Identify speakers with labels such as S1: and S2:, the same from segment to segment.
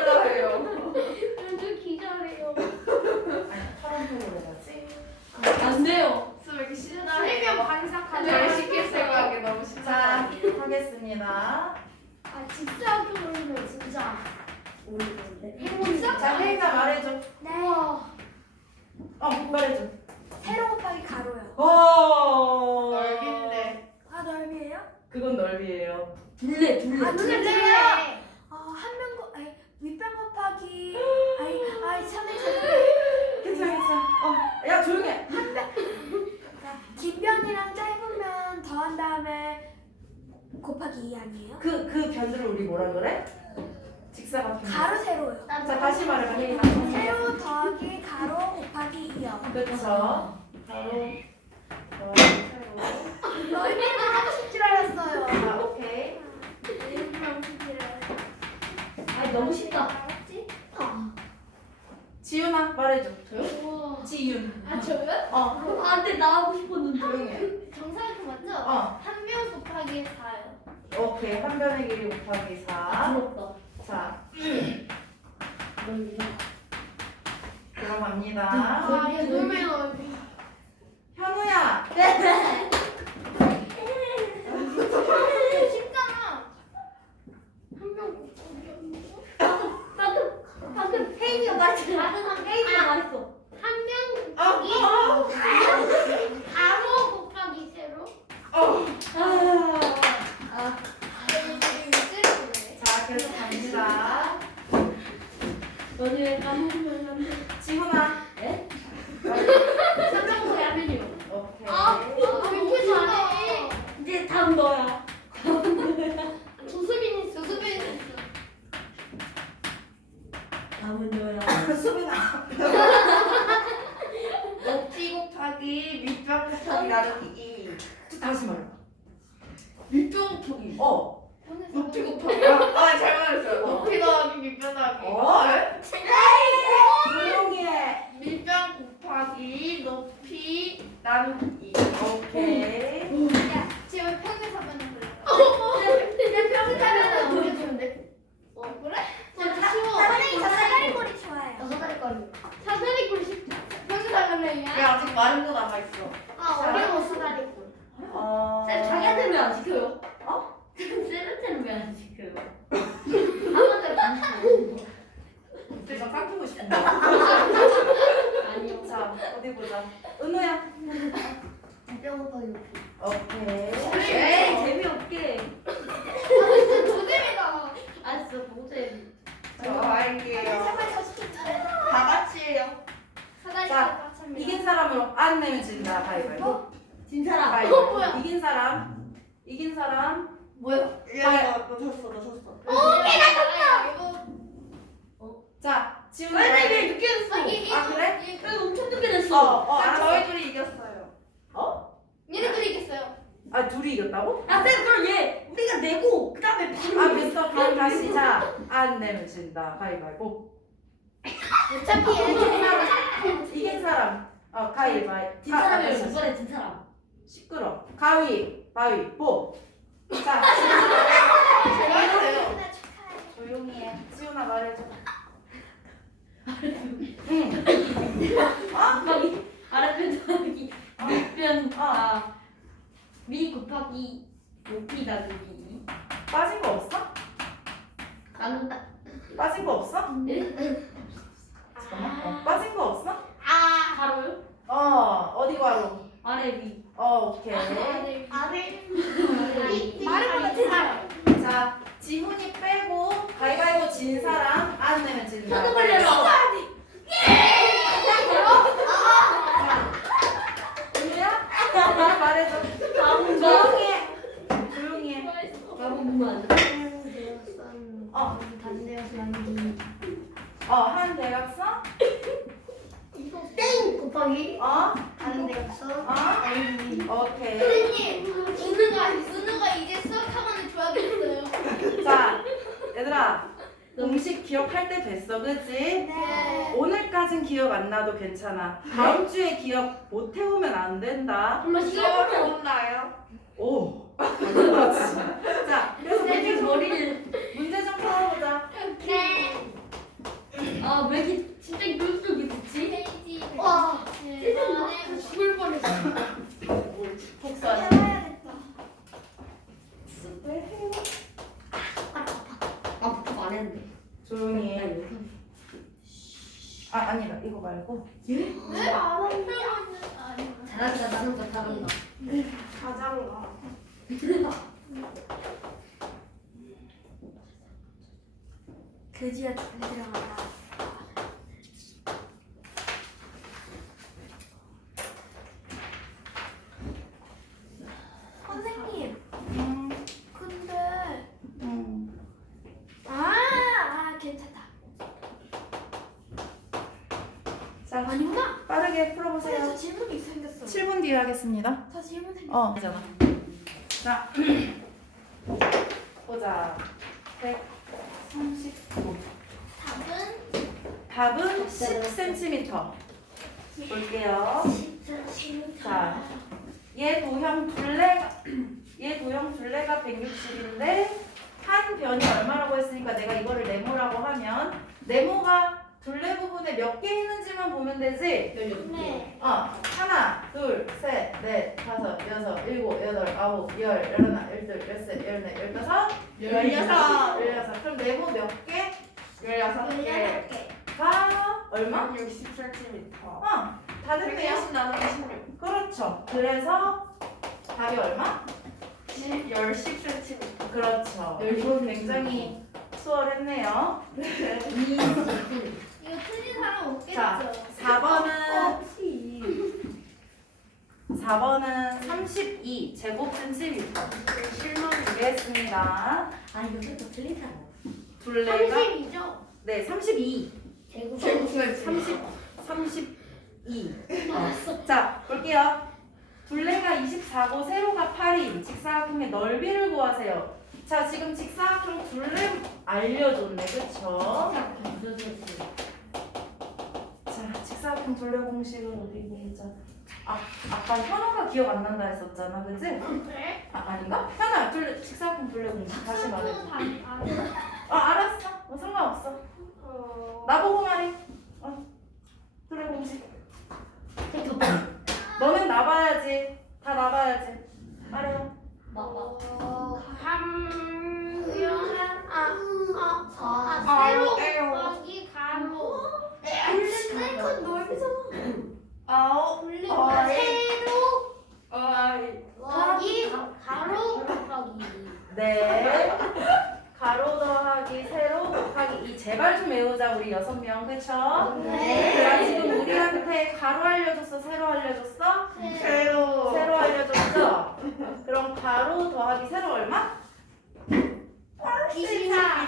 S1: 몰라요.
S2: 저 기절해요.
S1: 아니 파란색으로 해야지.
S2: 안 돼요.
S1: 왜 이렇게
S2: 세명
S1: 신나요?
S2: 반삭하죠.
S1: 잘 시킬 생각이 너무 신나.
S3: 자, 하겠습니다.
S2: 아 직사각형으로 진짜 모르겠는데. 직사각.
S3: 자, 혜인아 말해줘.
S2: 네.
S3: 말해줘.
S2: 세로 곱하기 가로요.
S1: 넓인데.
S2: 아 넓이에요?
S3: 그건 넓이에요.
S2: 둘레. 아 둘레요. 아니 윗변 곱하기 아니 참내
S3: 괜찮아, 괜찮아. 야, 조용해.
S2: 긴 변이랑 짧은 변 더한 다음에 곱하기 2 아니에요?
S3: 그 변들을 우리 뭐라 그래? 직사각형.
S2: 가로 세로요.
S3: 자, 다시 말해봐, 혜인아.
S2: 세로 더하기 가로 곱하기 2요.
S3: 그쵸. 바로, 세로.
S2: 넓이는 하실 줄 알았어요.
S3: 자, 오케이.
S2: 아니 너무 쉽다. 알았지?
S3: 지윤아, 말해줘.
S2: 우와.
S3: 지윤.
S2: 아 저요?
S4: 안돼 나 하고 싶었는데.
S3: 조용해.
S2: 정사각형 맞죠? 한 변 곱하기 4요.
S3: 오케이. 한 변의 길이 곱하기 4.
S4: 부럽다.
S3: 자,
S4: 넓이나.
S3: 들어갑니다.
S2: 눈매 넓이.
S3: 현우야.
S2: 쉽잖아. 한 변 곱하기
S4: 방금 혜인이가 말했잖아. 혜인이가 말했어.
S2: 한 변
S3: 아,
S2: 곱하기 가로 곱하기 세로.
S3: 자, 계속 갑니다.
S4: 너희 왜 까먹으면 안 돼?
S3: 지훈아.
S4: 네?
S3: 말해줘.
S4: 삼성소리 하면요.
S3: 오케이.
S2: 왜 이렇게 잘해?
S4: 이제 다음 너야.
S2: 조수빈이 있어.
S4: 다음은 너야.
S3: 수빈아. 높이 곱하기 밑변 곱하기 나누기 2. 다시 말해.
S1: 밑변 곱하기. 높이 곱하기. 잘 말했어요. 높이 더하기 밑변 더하기.
S3: 조용히 해.
S1: 밑변 곱하기 높이 나누기.
S3: 오케이.
S2: 야, 지금 평균 사변은 그래. 그냥 평균 사변은 우리 좋은데. 그래? 사다리 사다리꼴이 좋아요.
S4: 사다리거리.
S2: 사다리꼴 쉽죠. 평균 사변은
S1: 야 아직 마른 거 남아 있어.
S2: 어려워 사다리꼴.
S4: 쌤 자기한테는 왜 안 시켜요? 쌤한테는 왜 안 시켜요? 아무한테는 안 시켜요.
S3: 내가 깎고 싶다.
S4: 아니요.
S3: 자, 어디 보자. 은우야.
S4: 뼈곱하기.
S3: 오케이.
S4: 에이 재미없게.
S2: 진짜 도잼이다.
S4: 알았어 보쌤.
S1: 저 할게요.
S2: 정말 저 시켰다.
S1: 다 같이 해요.
S2: 사다리꼴
S3: 자,
S2: 맞습니다.
S3: 이긴 사람으로 안 내면 진다. 가위바위보.
S4: 진 사람.
S3: 가위바위보.
S2: 뭐야?
S3: 이긴 사람.
S1: 뭐야? 너 졌어.
S2: 이거
S3: 자, 지훈이.
S4: 왜 늦게 했어?
S3: 아, 그래?
S4: 왜 엄청 늦게 됐어?
S3: 알았어.
S1: 저희 둘이 이겼어요.
S2: 얘네들이 이겼어요.
S3: 아, 둘이 이겼다고?
S4: 아 쌤 그럼 얘 우리가 내고 그 다음에 바로.
S3: 아, 됐어. 그럼 다시. 자, 안 내면 진다. 가위바위보.
S2: 어차피 얘네들이
S3: 이긴 사람. 가위바위보.
S4: 진 사람이 몇 번에 진 사람.
S3: 시끄러. 가위바위보. 자,
S1: 제가 했어요.
S3: 조용히 해. 지훈아 말해줘.
S4: 곱하기 아랫변 더하기 밑변 미 곱하기 높이 나누기.
S3: 빠진 거 없어?
S4: 나눈다.
S3: 빠진 거 없어?
S4: 네?
S3: 잠깐만. 빠진 거 없어?
S4: 가로요?
S3: 어디 바로?
S4: 아래 위.
S3: 오케이.
S2: 말해보다 대단.
S3: 자, 지훈이 빼고 가위바위보 진 사람 안 내면 진다.
S4: 손을 벌려라.
S3: 은우야? 말해줘.
S4: 다음은
S3: 조용히 해. 조용히 해.
S4: 다음은 뭐야?
S3: 한 대각선?
S4: 땡 곱하기.
S2: 다른 데 없어.
S3: 오케이.
S2: 선생님, 은우가 이제 수학 학원을 좋아하겠어요.
S3: 자, 얘들아. 음식 기억할 때 됐어, 그치?
S2: 네.
S3: 오늘까진 기억 안 나도 괜찮아. 다음 주에 기억 못 해오면 안 된다.
S4: 엄마
S1: 시험
S4: 시험
S1: 없나요?
S3: 오, 당연하지. 자, 그래서
S4: 쌤이 머리를.
S3: 문제 좀 풀어보자.
S2: 네.
S4: 했는데.
S3: 조용히 해. 아니다 이거 말고.
S2: 네? 알았는데.
S4: 잘한다 나는 더 잘한다.
S2: 가장가. 그지야 들어간다. 선생님, 근데 괜찮다.
S3: 자
S2: 아니구나.
S3: 빠르게 풀어보세요.
S2: 저 질문이 생겼어.
S3: 7분 뒤에 하겠습니다.
S2: 저 질문 생겼어.
S3: 아니잖아. 자 보자. 139. 답은 10cm. 볼게요. 자, 얘 도형 둘레가 160인데 한 변이 얼마라고 했으니까 내가 이거를 네모라고 하면 네모가 둘레 부분에 몇 개 있는지만 보면 되지?
S2: 네.
S3: 하나, 둘, 셋, 넷, 다섯, 여섯, 일곱, 여덟, 아홉, 열, 열하나, 열둘, 열셋, 열넷, 열다섯, 열여섯. 그럼 네모 몇 개? 16개가 얼마?
S1: 60cm.
S3: 다 됐네요.
S1: 160 나누기 16.
S3: 그렇죠. 그래서 답이 얼마?
S1: 10cm.
S3: 그렇죠. 이건 굉장히 수월했네요.
S2: 이거 틀린 사람 없겠죠?
S3: 자, 4번은 32 제곱센티미터. 실망드리겠습니다.
S4: 아 이거 또 틀린 사람.
S3: 둘레가
S2: 32죠?
S3: 네, 32.
S4: 제곱.
S3: 32. 자, 볼게요. 둘레가 24고 세로가 8인 직사각형의 넓이를 구하세요. 자, 지금 직사각형 둘레 알려줬네, 그쵸? 자, 직사각형 둘레 공식을 어디 보자. 아까 현아가 기억 안 난다 했었잖아, 그치?
S2: 네.
S3: 아닌가? 현아, 직사각형 둘레 공식 다시 말해. 알았어. 상관없어. 나보고 말해. 둘레 공식. 너는 나봐야지. 다 나봐야지. 말해요.
S2: 세로 곱하기 가로. 근데 그건 넓이잖아. 세로 곱하기 가로 곱하기.
S3: 네. 가로 더하기 세로 곱하기 2. 제발 좀 외우자, 우리 6명. 그쵸?
S2: 네.
S3: 그럼 지금 우리한테 가로 알려줬어? 세로 알려줬어?
S1: 세로.
S3: 세로 알려줬죠? 그럼 가로 더하기 세로 얼마?
S2: 24.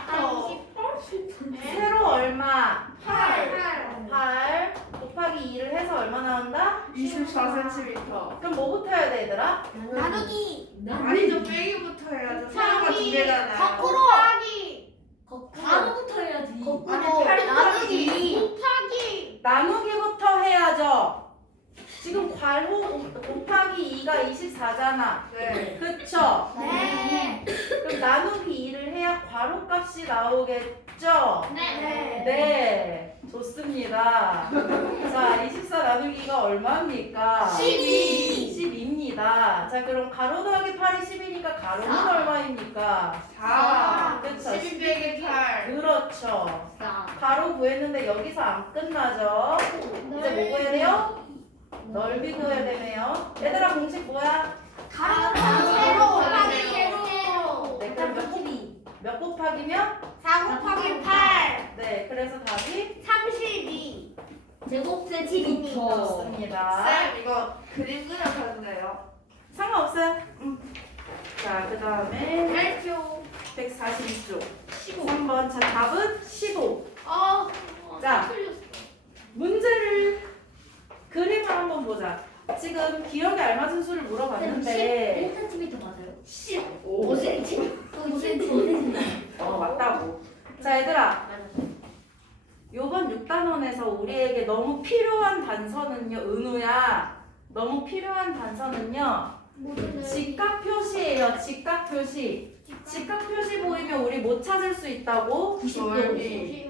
S3: 세로 얼마?
S2: 8.
S3: 8 곱하기 2를 해서 얼마 나온다?
S1: 24cm.
S3: 그럼 뭐부터 해야 돼, 얘들아?
S2: 나누기.
S1: 아니죠, 빼기부터 해야죠. 세로가 두 개잖아요.
S2: 거꾸로. 곱하기.
S4: 가로부터 해야지.
S2: 거꾸로.
S1: 아니,
S2: 나누기. 곱하기.
S3: 나누기부터 해야죠. 지금 괄호 곱하기 2가 24잖아.
S1: 네.
S3: 그쵸?
S2: 네.
S3: 그럼 나누기 2를 해야 괄호 값이 나오겠죠?
S2: 네.
S3: 네. 좋습니다. 자, 24 나누기가 얼마입니까?
S2: 12.
S3: 12입니다. 자, 그럼 가로 더하기 8이 10이니까 가로는 얼마입니까?
S1: 4.
S3: 그쵸?
S1: 12 빼기 8.
S3: 그렇죠.
S4: 자.
S3: 가로 구했는데 여기서 안 끝나죠? 이제 뭐 구해야 돼요? 넓이 구해야 되네요. 얘들아 공식 뭐야?
S2: 가로 세로 곱하기 세로.
S3: 네, 그럼 몇 곱하기면?
S2: 4 곱하기 8.
S3: 네, 그래서 답이
S2: 32.
S4: 제곱 센티미터.
S3: 좋습니다.
S1: 쌤, 이거 그림 그려서 돼요.
S3: 상관없어요. 자, 그 다음에
S2: 8조.
S3: 142쪽. 3번. 자, 답은 15. 자.
S2: 틀렸어.
S3: 문제를 그림을 한번 보자. 지금 기억에 알맞은 수를 물어봤는데
S4: 1cm 맞아요?
S3: 15.
S4: 5cm. 5cm.
S3: 맞다고. 자, 얘들아. 요번 6단원에서 우리에게 너무 필요한 단서는요, 은우야. 너무 필요한 단서는요, 직각 표시예요. 직각 표시. 직각 표시 보이면 우리 못 찾을 수 있다고?
S1: 넓이.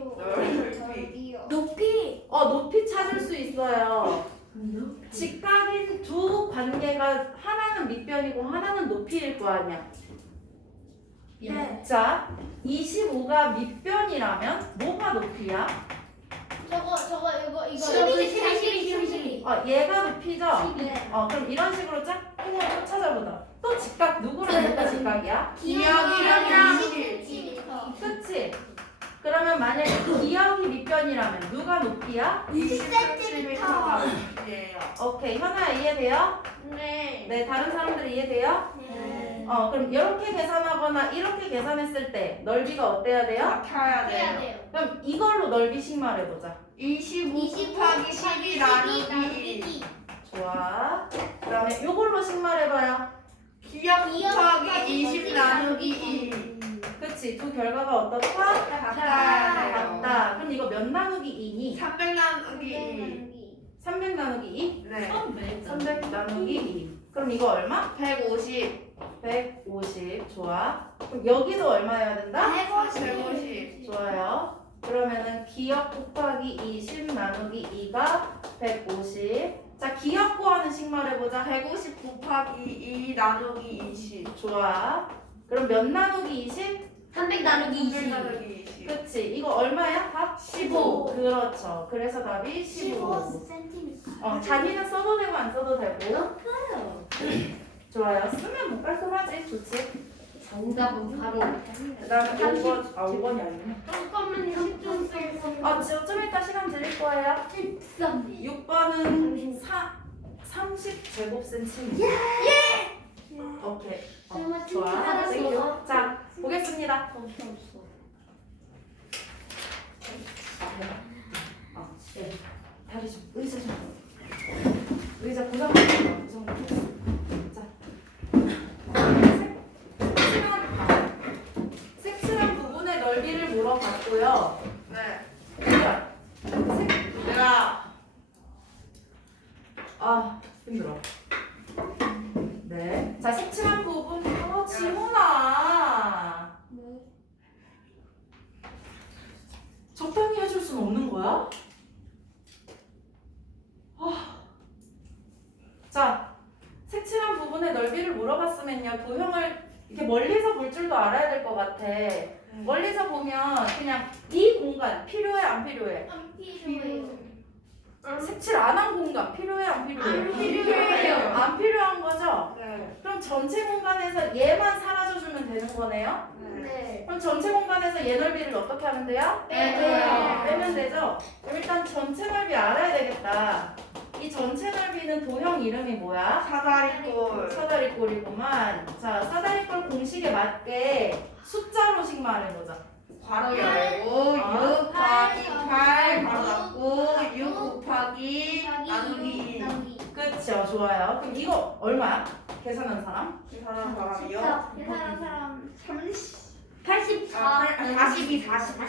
S2: 높이.
S3: 높이 찾을 수 있어요. 직각인 두 관계가 하나는 밑변이고 하나는 높이일 거 아니야.
S2: 네.
S3: 자, 25가 밑변이라면 뭐가 높이야?
S2: 저거 이거
S4: 12.
S3: 얘가 높이죠?
S2: 네.
S3: 그럼 이런 식으로 쫙 그냥 또 찾아보자. 또 직각 누구랑 누가 직각이야?
S1: 기억이랑
S2: 20cm.
S3: 그치? 그러면 만약에 기억이 밑변이라면 누가 높이야?
S2: 20cm가
S1: 예요.
S3: 오케이, 현아야 이해돼요?
S2: 네.
S3: 네, 다른 사람들 이해돼요?
S2: 네.
S3: 그럼 이렇게 계산하거나 이렇게 계산했을 때 넓이가 어때야 돼요?
S1: 같아야
S2: 해야
S1: 돼요.
S2: 돼요.
S3: 그럼 이걸로 넓이씩 말해보자.
S1: 25 곱하기 12 나누기 2.
S3: 좋아. 그 다음에 이걸로씩 말해봐요.
S1: 기억 곱하기 20 나누기 2.
S3: 그치? 두 결과가 어떻다?
S1: 같아야 돼요.
S3: 같다. 그럼 이거 몇 나누기 2니?
S1: 300 나누기 2.
S3: 300 나누기 2?
S1: 네.
S3: 300 나누기 2. 그럼 이거 얼마?
S1: 150.
S3: 150. 좋아. 그럼 여기도 얼마여야 된다?
S1: 150.
S3: 좋아요. 그러면은 기억 곱하기 20 나누기 2가 150. 자, 기억 구하는 식 말해보자.
S1: 150 곱하기 2 나누기 20.
S3: 좋아. 그럼 몇 나누기 20?
S4: 300 나누기
S1: 300
S4: 20.
S1: 나누기 20.
S3: 그치. 이거 얼마야? 답?
S1: 15.
S3: 그렇죠. 그래서 답이 15.
S2: 15cm.
S3: 자기는 써도 되고 안 써도 되고.
S4: 그래요.
S3: 좋아요. 쓰면 뭐 깔끔하지. 좋지.
S4: 정답은 바로
S3: 그 다음에 5번. 5번이 아니네.
S2: 잠깐만요. 10점 쓰겠습니다.
S3: 좀 이따 시간 드릴 거예요.
S4: 13.
S3: 6번은 30제곱센티미터. 예! 오케이. 좋아.
S4: 알았어.
S3: 자, 보겠습니다.
S4: 없어.
S3: 네. 다리 좀, 의자 좀. 의자 고정해주세요. 고정해주세요. 자. 색칠한 부분의 넓이를 물어봤고요.
S1: 네.
S3: 내가 힘들어. 네. 자, 색칠한 부분. 지훈아. 적당히 해줄 수는 없는 거야? 자, 색칠한 부분의 넓이를 물어봤으면요. 도형을 이렇게 멀리서 볼 줄도 알아야 될 것 같아. 멀리서 보면 그냥 이 공간 필요해 안 필요해?
S2: 안 필요해요.
S3: 색칠 안 한 공간 필요해 안 필요해?
S1: 안 필요해요.
S3: 안 필요한 거죠?
S1: 네.
S3: 그럼 전체 공간에서 얘만 사라져주면 되는 거네요?
S2: 네.
S3: 그럼 전체 공간에서 얘 넓이를 어떻게 하면 돼요?
S2: 빼줘요.
S3: 빼면 되죠? 그럼 일단 전체 넓이 알아야 되겠다. 이 전체 넓이는 도형 이름이 뭐야?
S1: 사다리꼴.
S3: 사다리꼴이구만. 자, 사다리꼴 공식에 맞게 숫자로씩 말해보자.
S1: 괄호 열고 6 곱하기 8 괄호 닫고 6 곱하기 나누기 2.
S3: 그쵸, 좋아요. 그럼 이거 얼마야? 계산한 사람?
S1: 계산한 사람이요?
S2: 계산한 사람
S4: 84.
S1: 42.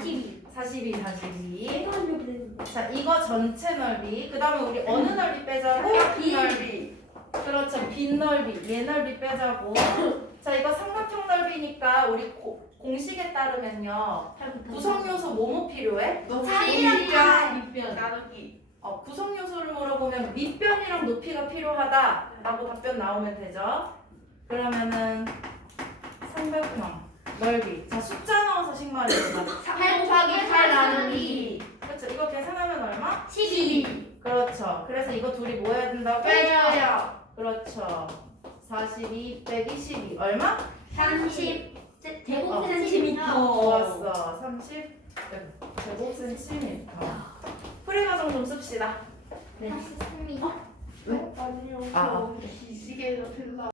S3: 42. 자, 이거 전체 넓이. 그 다음에 우리 어느 넓이 빼자고?
S1: 빈 넓이.
S3: 그렇죠. 빈 넓이. 얘 넓이 빼자고. 자, 이거 삼각형 넓이니까 우리 공식에 따르면요. 구성 요소 뭐뭐 필요해?
S1: 높이
S4: 밑변.
S1: 나누기.
S3: 구성 요소를 물어보면 밑변이랑 높이가 필요하다라고 답변 나오면 되죠. 그러면은 삼각형 넓이. 자, 숫자 넣어서 식 말해보자.
S1: 3 곱하기 8 나누기.
S3: 그렇죠. 이거 계산하면 얼마?
S4: 12.
S3: 그렇죠. 그래서 이거 둘이 뭐 해야 된다고?
S1: 빼줘요.
S3: 그렇죠. 42 빼기 12 얼마?
S4: 30 제곱 센티미터.
S3: 좋았어. 30 제곱 센티미터. 풀이 과정 좀 씁시다.
S2: 다시 씁니다.
S1: 아니요.
S3: 아.
S1: 기지개에서 틀라.